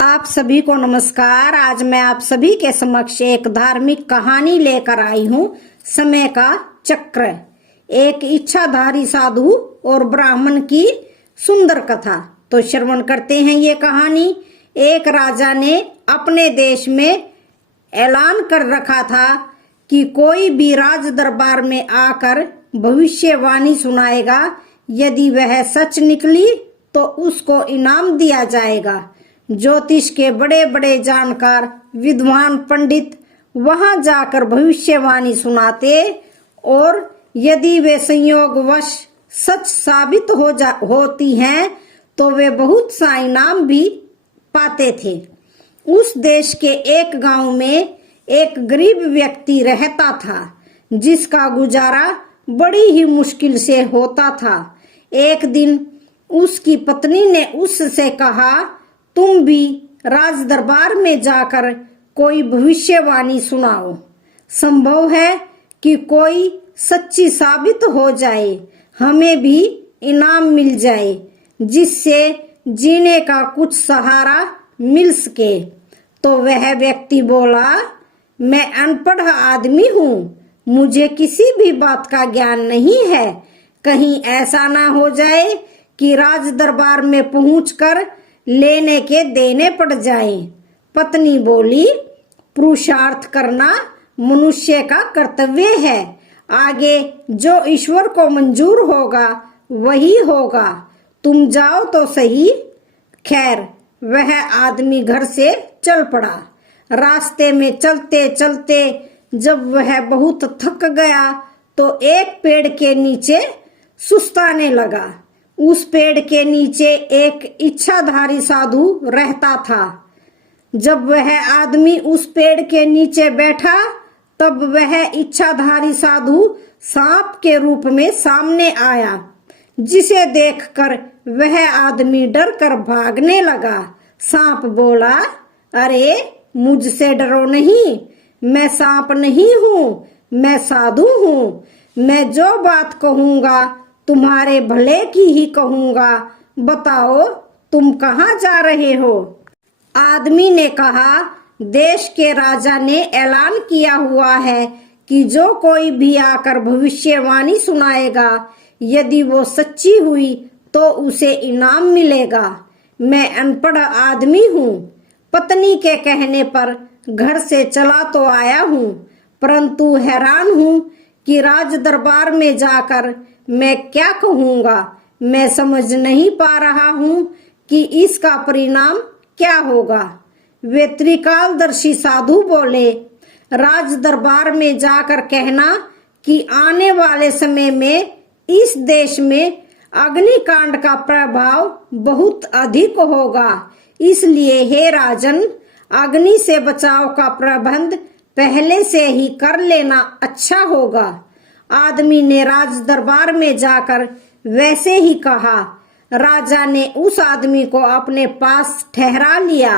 आप सभी को नमस्कार। आज मैं आप सभी के समक्ष एक धार्मिक कहानी लेकर आई हूँ। समय का चक्र। एक इच्छाधारी साधु और ब्राह्मण की सुंदर कथा। तो श्रवण करते हैं ये कहानी। एक राजा ने अपने देश में ऐलान कर रखा था कि कोई भी राज दरबार में आकर भविष्यवाणी सुनाएगा, यदि वह सच निकली तो उसको इनाम दिया जाएगा। ज्योतिष के बड़े बड़े जानकार विद्वान पंडित वहां जाकर भविष्यवाणी सुनाते और यदि वे संयोगवश सच साबित होती हैं तो वे बहुत सा इनाम भी पाते थे। उस देश के एक गांव में एक गरीब व्यक्ति रहता था, जिसका गुजारा बड़ी ही मुश्किल से होता था। एक दिन उसकी पत्नी ने उससे कहा, तुम भी राज दरबार में जाकर कोई भविष्यवाणी सुनाओ। संभव है कि कोई सच्ची साबित हो जाए, हमें भी इनाम मिल जाए, जिससे जीने का कुछ सहारा मिल सके। तो वह व्यक्ति बोला, मैं अनपढ़ आदमी हूँ, मुझे किसी भी बात का ज्ञान नहीं है। कहीं ऐसा ना हो जाए कि राज दरबार में पहुंचकर लेने के देने पड़ जाएं। पत्नी बोली, पुरुषार्थ करना मनुष्य का कर्तव्य है, आगे जो ईश्वर को मंजूर होगा वही होगा, तुम जाओ तो सही। खैर, वह आदमी घर से चल पड़ा। रास्ते में चलते चलते जब वह बहुत थक गया तो एक पेड़ के नीचे सुस्ताने लगा। उस पेड़ के नीचे एक इच्छाधारी साधु रहता था। जब वह आदमी उस पेड़ के नीचे बैठा तब वह इच्छाधारी साधु सांप के रूप में सामने आया, जिसे देखकर वह आदमी डर कर भागने लगा। सांप बोला, अरे मुझसे डरो नहीं, मैं सांप नहीं हूँ, मैं साधु हूँ। मैं जो बात कहूँगा तुम्हारे भले की ही कहूँगा। बताओ तुम कहाँ जा रहे हो? आदमी ने कहा, देश के राजा ने ऐलान किया हुआ है कि जो कोई भी आकर भविष्यवाणी सुनाएगा, यदि वो सच्ची हुई तो उसे इनाम मिलेगा। मैं अनपढ़ आदमी हूँ। पत्नी के कहने पर घर से चला तो आया हूँ, परंतु हैरान हूँ कि राज दरबार में जाकर मैं क्या कहूँगा। मैं समझ नहीं पा रहा हूँ कि इसका परिणाम क्या होगा। वे त्रिकालदर्शी साधु बोले, राज दरबार में जाकर कहना कि आने वाले समय में इस देश में अग्निकांड का प्रभाव बहुत अधिक होगा, इसलिए हे राजन, अग्नि से बचाव का प्रबंध पहले से ही कर लेना अच्छा होगा। आदमी ने राज दरबार में जाकर वैसे ही कहा। राजा ने उस आदमी को अपने पास ठहरा लिया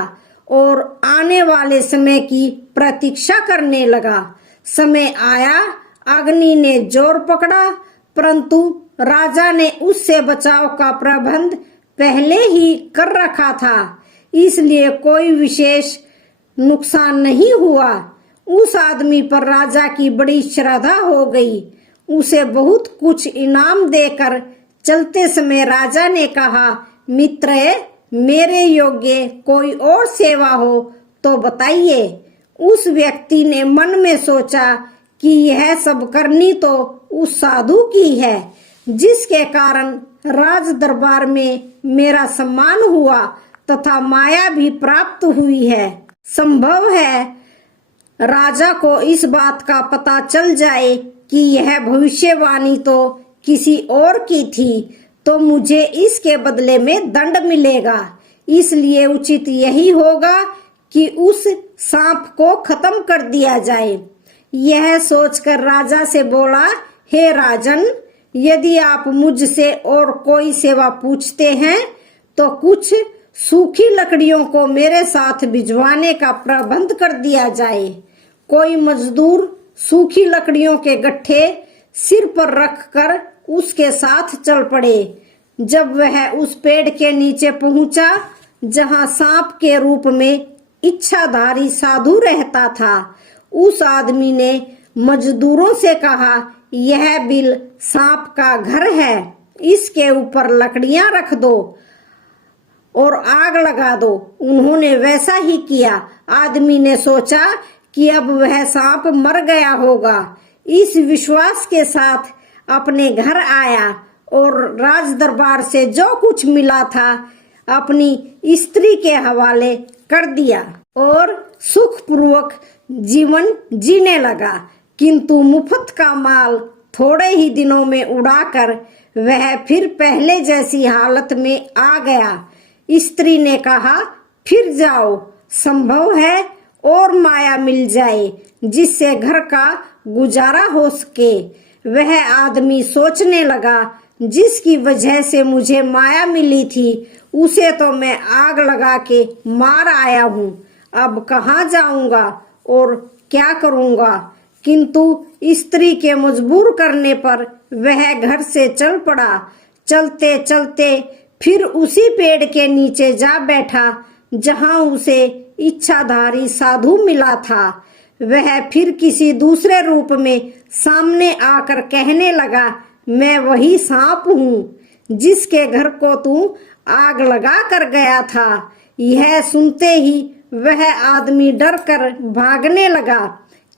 और आने वाले समय की प्रतीक्षा करने लगा। समय आया, अग्नि ने जोर पकड़ा, परंतु राजा ने उससे बचाव का प्रबंध पहले ही कर रखा था, इसलिए कोई विशेष नुकसान नहीं हुआ। उस आदमी पर राजा की बड़ी श्रद्धा हो गई। उसे बहुत कुछ इनाम देकर चलते समय राजा ने कहा, मित्र, मेरे योग्य कोई और सेवा हो तो बताइए। उस व्यक्ति ने मन में सोचा कि यह सब करनी तो उस साधु की है, जिसके कारण राज दरबार में मेरा सम्मान हुआ तथा माया भी प्राप्त हुई है। संभव है राजा को इस बात का पता चल जाए कि यह भविष्यवाणी तो किसी और की थी, तो मुझे इसके बदले में दंड मिलेगा। इसलिए उचित यही होगा कि उस सांप को खत्म कर दिया जाए। यह सोचकर राजा से बोला, हे राजन, यदि आप मुझसे और कोई सेवा पूछते हैं तो कुछ सूखी लकड़ियों को मेरे साथ भिजवाने का प्रबंध कर दिया जाए। कोई मजदूर सूखी लकड़ियों के गट्ठे सिर पर रखकर उसके साथ चल पड़े। जब वह उस पेड़ के नीचे पहुंचा जहां सांप के रूप में इच्छाधारी साधु रहता था। उस आदमी ने मजदूरों से कहा, यह बिल सांप का घर है, इसके ऊपर लकड़ियां रख दो और आग लगा दो। उन्होंने वैसा ही किया। आदमी ने सोचा कि अब वह सांप मर गया होगा। इस विश्वास के साथ अपने घर आया और राज दरबार से जो कुछ मिला था अपनी स्त्री के हवाले कर दिया और सुखपूर्वक जीवन जीने लगा। किंतु मुफ्त का माल थोड़े ही दिनों में उड़ाकर वह फिर पहले जैसी हालत में आ गया। स्त्री ने कहा, फिर जाओ, संभव है और माया मिल जाए जिससे घर का गुजारा हो सके। वह आदमी सोचने लगा, जिसकी वजह से मुझे माया मिली थी उसे तो मैं आग लगा के मार आया हूँ। अब कहाँ जाऊंगा और क्या करूंगा? किंतु स्त्री के मजबूर करने पर वह घर से चल पड़ा। चलते चलते फिर उसी पेड़ के नीचे जा बैठा जहां उसे इच्छाधारी साधु मिला था। वह फिर किसी दूसरे रूप में सामने आकर कहने लगा, मैं वही सांप हूँ जिसके घर को तू आग लगा कर गया था। यह सुनते ही वह आदमी डर कर भागने लगा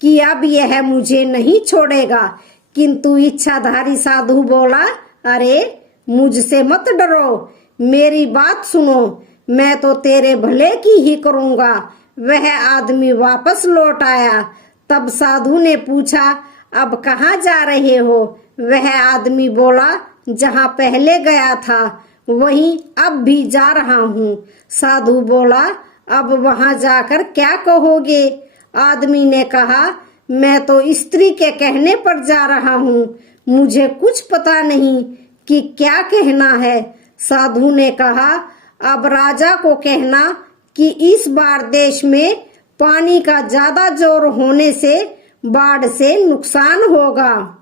कि अब यह मुझे नहीं छोड़ेगा। किंतु इच्छाधारी साधु बोला, अरे मुझसे मत डरो, मेरी बात सुनो, मैं तो तेरे भले की ही करूंगा। वह आदमी वापस लौट आया। तब साधु ने पूछा, अब कहाँ जा रहे हो? वह आदमी बोला, जहाँ पहले गया था वहीं अब भी जा रहा हूँ। साधु बोला, अब वहां जाकर क्या कहोगे? आदमी ने कहा, मैं तो स्त्री के कहने पर जा रहा हूँ, मुझे कुछ पता नहीं कि क्या कहना है। साधु ने कहा, अब राजा को कहना कि इस बार देश में पानी का ज्यादा जोर होने से बाढ़ से नुकसान होगा,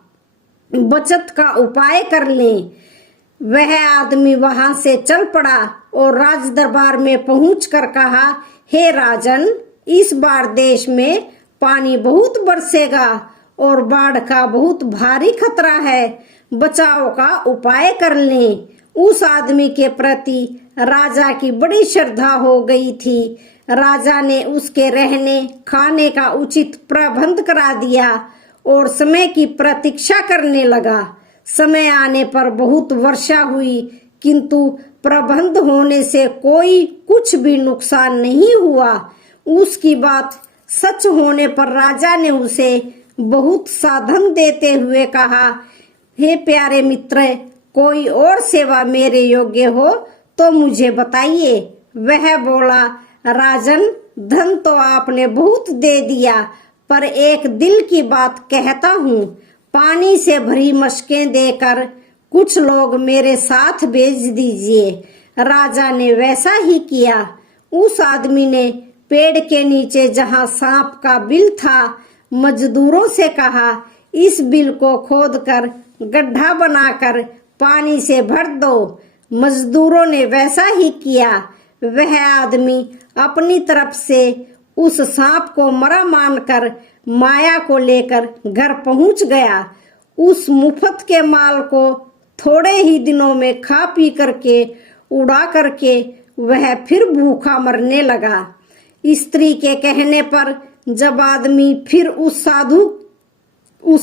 बचत का उपाय कर लें। वह आदमी वहां से चल पड़ा और राज दरबार में पहुंचकर कहा, हे राजन, इस बार देश में पानी बहुत बरसेगा और बाढ़ का बहुत भारी खतरा है, बचाव का उपाय कर लें। उस आदमी के प्रति राजा की बड़ी श्रद्धा हो गई थी। राजा ने उसके रहने खाने का उचित प्रबंध करा दिया और समय की प्रतीक्षा करने लगा। समय आने पर बहुत वर्षा हुई, किंतु प्रबंध होने से कोई कुछ भी नुकसान नहीं हुआ। उसकी बात सच होने पर राजा ने उसे बहुत साधन देते हुए कहा, हे प्यारे मित्र, कोई और सेवा मेरे योग्य हो तो मुझे बताइए। वह बोला, राजन, धन तो आपने बहुत दे दिया, पर एक दिल की बात कहता हूँ, पानी से भरी मशकें देकर कुछ लोग मेरे साथ भेज दीजिए। राजा ने वैसा ही किया। उस आदमी ने पेड़ के नीचे जहाँ सांप का बिल था मजदूरों से कहा, इस बिल को खोदकर गड्ढा बनाकर पानी से भर दो। मजदूरों ने वैसा ही किया। वह आदमी अपनी तरफ से उस सांप को मरा मानकर माया को लेकर घर पहुंच गया। उस मुफ्त के माल को थोड़े ही दिनों में खा पी करके उड़ा करके वह फिर भूखा मरने लगा। स्त्री के कहने पर जब आदमी फिर उस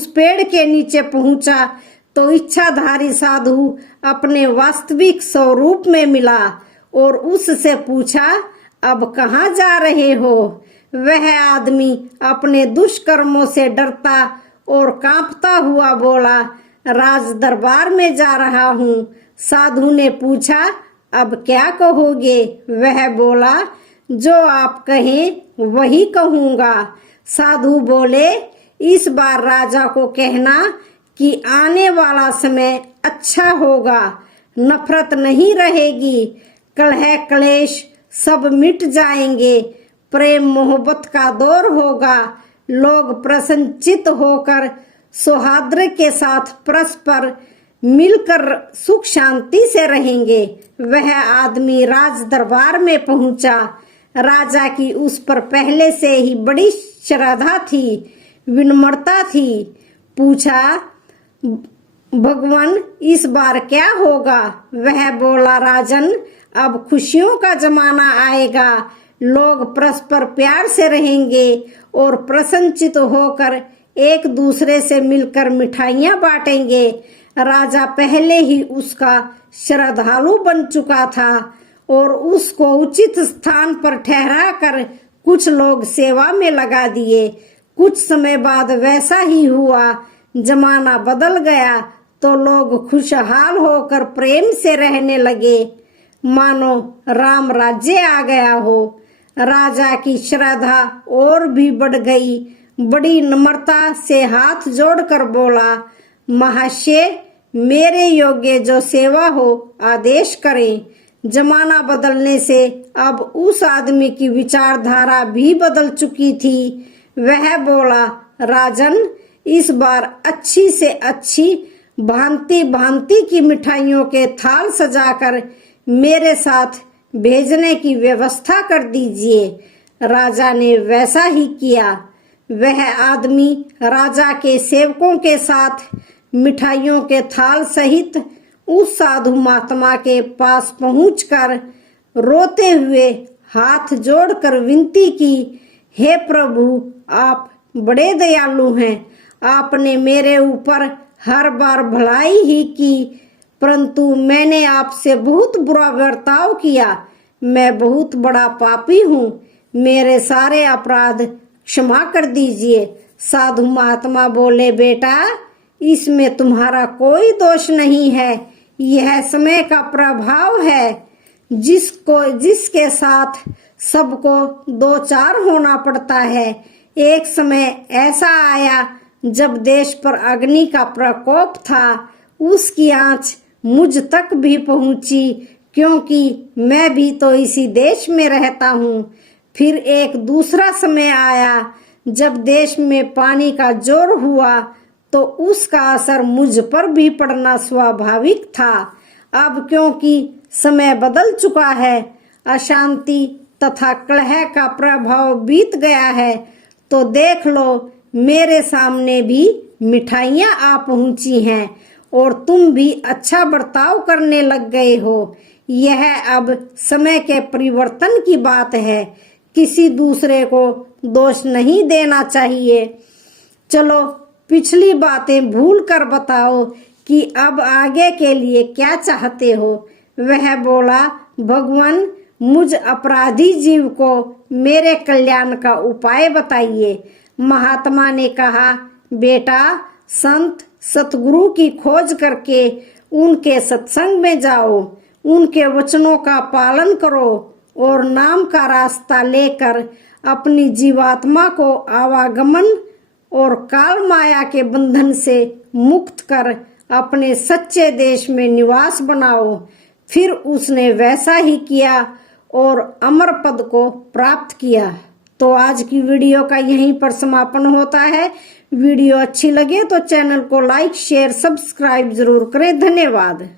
पेड़ के नीचे पहुंचा तो इच्छाधारी साधु अपने वास्तविक स्वरूप में मिला और उससे पूछा, अब कहाँ जा रहे हो? वह आदमी अपने दुष्कर्मों से डरता और कांपता हुआ बोला, राज दरबार में जा रहा हूँ। साधु ने पूछा, अब क्या कहोगे? वह बोला, जो आप कहें वही कहूँगा। साधु बोले, इस बार राजा को कहना कि आने वाला समय अच्छा होगा, नफरत नहीं रहेगी, कलह क्लेश सब मिट जाएंगे, प्रेम मोहब्बत का दौर होगा, लोग प्रसन्नचित होकर सौहार्द के साथ परस्पर मिलकर सुख शांति से रहेंगे। वह आदमी राज दरबार में पहुंचा। राजा की उस पर पहले से ही बड़ी श्रद्धा थी, विनम्रता थी। पूछा, भगवान इस बार क्या होगा? वह बोला, राजन अब खुशियों का जमाना आएगा। लोग परस्पर प्यार से रहेंगे और प्रसन्नचित होकर एक दूसरे से मिलकर मिठाइयां बांटेंगे। राजा पहले ही उसका श्रद्धालु बन चुका था और उसको उचित स्थान पर ठहरा कर कुछ लोग सेवा में लगा दिए। कुछ समय बाद वैसा ही हुआ। जमाना बदल गया तो लोग खुशहाल होकर प्रेम से रहने लगे, मानो राम राज्य आ गया हो। राजा की श्रद्धा और भी बढ़ गई। बड़ी नम्रता से हाथ जोड़कर बोला, महाशय मेरे योग्य जो सेवा हो आदेश करें। जमाना बदलने से अब उस आदमी की विचारधारा भी बदल चुकी थी। वह बोला, राजन इस बार अच्छी से अच्छी भांति भांति की मिठाइयों के थाल सजाकर मेरे साथ भेजने की व्यवस्था कर दीजिए। राजा ने वैसा ही किया। वह आदमी राजा के सेवकों के साथ मिठाइयों के थाल सहित उस साधु महात्मा के पास पहुंचकर रोते हुए हाथ जोड़कर विनती की, हे प्रभु आप बड़े दयालु हैं। आपने मेरे ऊपर हर बार भलाई ही की, परंतु मैंने आपसे बहुत बुरा बर्ताव किया। मैं बहुत बड़ा पापी हूँ। मेरे सारे अपराध क्षमा कर दीजिए। साधु महात्मा बोले, बेटा इसमें तुम्हारा कोई दोष नहीं है। यह समय का प्रभाव है जिसके साथ सबको दो चार होना पड़ता है। एक समय ऐसा आया जब देश पर अग्नि का प्रकोप था। उसकी आंच मुझ तक भी पहुंची, क्योंकि मैं भी तो इसी देश में रहता हूँ। फिर एक दूसरा समय आया जब देश में पानी का जोर हुआ तो उसका असर मुझ पर भी पड़ना स्वाभाविक था। अब क्योंकि समय बदल चुका है, अशांति तथा कलह का प्रभाव बीत गया है, तो देख लो मेरे सामने भी मिठाइयाँ आ पहुंची हैं और तुम भी अच्छा बर्ताव करने लग गए हो। यह अब समय के परिवर्तन की बात है। किसी दूसरे को दोष नहीं देना चाहिए। चलो पिछली बातें भूल कर बताओ कि अब आगे के लिए क्या चाहते हो। वह बोला, भगवान मुझ अपराधी जीव को मेरे कल्याण का उपाय बताइए। महात्मा ने कहा, बेटा संत सतगुरु की खोज करके उनके सत्संग में जाओ, उनके वचनों का पालन करो और नाम का रास्ता लेकर अपनी जीवात्मा को आवागमन और काल माया के बंधन से मुक्त कर अपने सच्चे देश में निवास बनाओ। फिर उसने वैसा ही किया और अमर पद को प्राप्त किया। तो आज की वीडियो का यहीं पर समापन होता है। वीडियो अच्छी लगे तो चैनल को लाइक शेयर सब्सक्राइब जरूर करें। धन्यवाद।